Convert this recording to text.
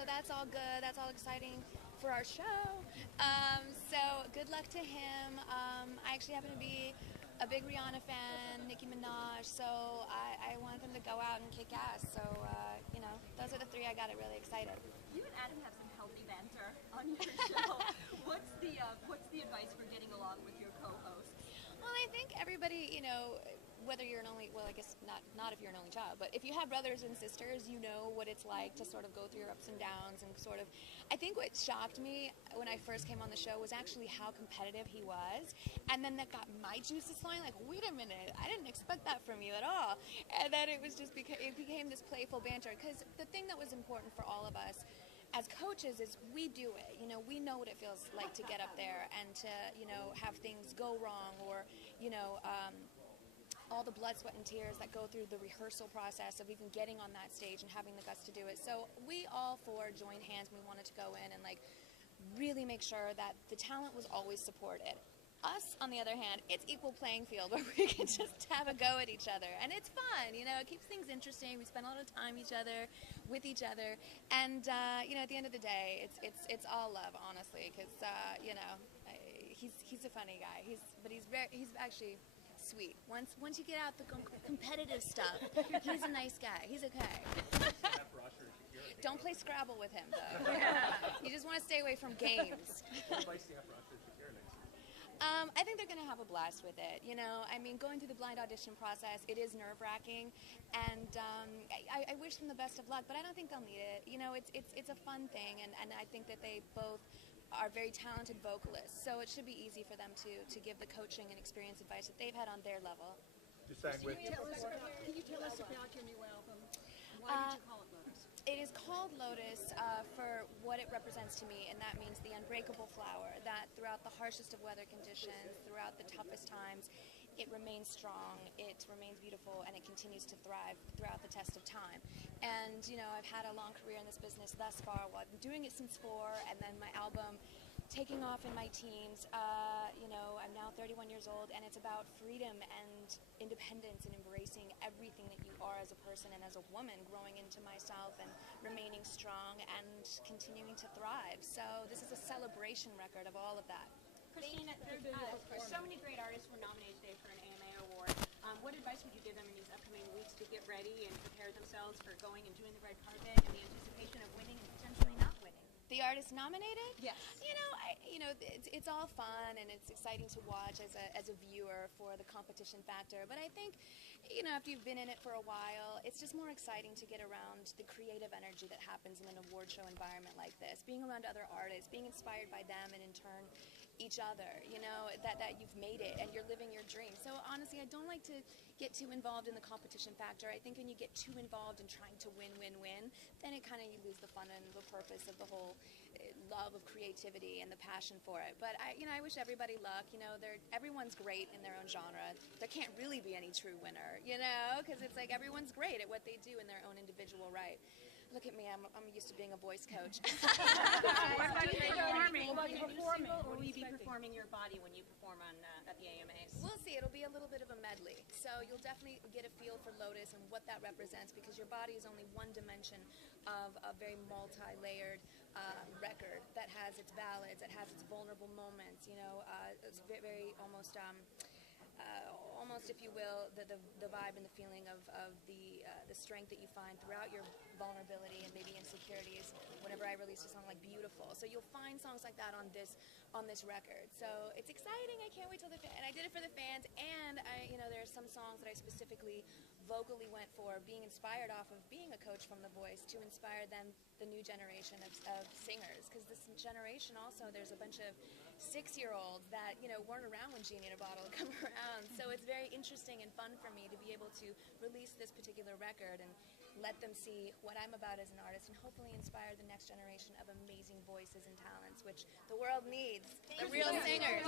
so that's all good. That's all exciting for our show. So good luck to him. I actually happen to be a big Rihanna fan, Nicki Minaj, so I want them to go out and kick ass. So, you know, those are the three I got really excited. You and Adam have some healthy banter on your show. What's the advice for getting along with your co-hosts? Well, I think everybody, you know, whether you're an only, well, I guess not if you're an only child, but if you have brothers and sisters, you know what it's like to sort of go through your ups and downs and sort of, I think what shocked me when I first came on the show was actually how competitive he was, and then that got my juices flowing, like, wait a minute, I didn't expect that from you at all, and then it was just, it became this playful banter, because the thing that was important for all of us as coaches is we do it. You know, we know what it feels like to get up there and to, you know, have things go wrong, or, you know, all the blood, sweat, and tears that go through the rehearsal process of even getting on that stage and having the guts to do it. So we all four joined hands and we wanted to go in and, like, really make sure that the talent was always supported. Us, on the other hand, it's equal playing field where we can just have a go at each other, and it's fun. You know, it keeps things interesting. We spend a lot of time with each other, and you know, at the end of the day, it's all love, honestly, because you know, he's a funny guy. He's actually sweet. Once you get out the competitive stuff, he's a nice guy. He's okay. Don't play Scrabble with him, though. You just want to stay away from games. I think they're going to have a blast with it. You know, I mean, going through the blind audition process, it is nerve-wracking, and I wish them the best of luck, but I don't think they'll need it. You know, it's a fun thing, and I think that they both are very talented vocalists, so it should be easy for them to give the coaching and experience advice that they've had on their level. Can you tell us about your new album? Why did you call it Lotus? It is called Lotus for what it represents to me, and that means the unbreakable flower, that throughout the harshest of weather conditions, throughout the toughest times, it remains strong, it remains beautiful, and it continues to thrive throughout the test of time. And, you know, I've had a long career in this business thus far. Well, I've been doing it since 4, and then my album taking off in my teens. You know, I'm now 31 years old, and it's about freedom and independence and embracing everything that you are as a person and as a woman, growing into myself and remaining strong and continuing to thrive. So this is a celebration record of all of that. Christina, there's so many great artists who were nominated today for an AMA award. What advice would you give them in these upcoming weeks to get ready and prepare themselves for going and doing the red carpet and the anticipation of winning and potentially not winning? The artist nominated? Yes. You know, it's all fun and it's exciting to watch as a viewer for the competition factor. But I think, you know, after you've been in it for a while, it's just more exciting to get around the creative energy that happens in an award show environment like this. Being around other artists, being inspired by them, and in turn each other. You know, that you've made it and you're living your dream. So honestly, I don't like to get too involved in the competition factor. I think when you get too involved in trying to win, then it kind of, you lose the fun and the purpose of the whole love of creativity and the passion for it. But I wish everybody luck. You know, everyone's great in their own genre. There can't really be any true winner, you know, because it's like everyone's great at what they do in their own individual right. Look at me, I'm used to being a voice coach. What about performing? Or will you be performing your body when you perform on at the AMAs? We'll see. It'll be a little bit of a medley. So you'll definitely get a feel for Lotus and what that represents, because your body is only one dimension of a very multi-layered record that has its ballads, that has its vulnerable moments. You know, it's very almost, if you will, the vibe and the feeling of the strength that you find throughout your vulnerability and maybe insecurities. Whenever I release a song like Beautiful, so you'll find songs like that on this record. So it's exciting. I can't wait till and I did it for the fans. And there are some songs that I specifically vocally went for, being inspired off of being a coach from The Voice, to inspire them, the new generation of singers, because this generation also, there's a bunch of 6-year-olds that weren't around when Genie in a Bottle come around. So it's very interesting and fun for me to be able to release this particular record and let them see what I'm about as an artist, and hopefully inspire the next generation of amazing voices and talents, which the world needs, the real singers.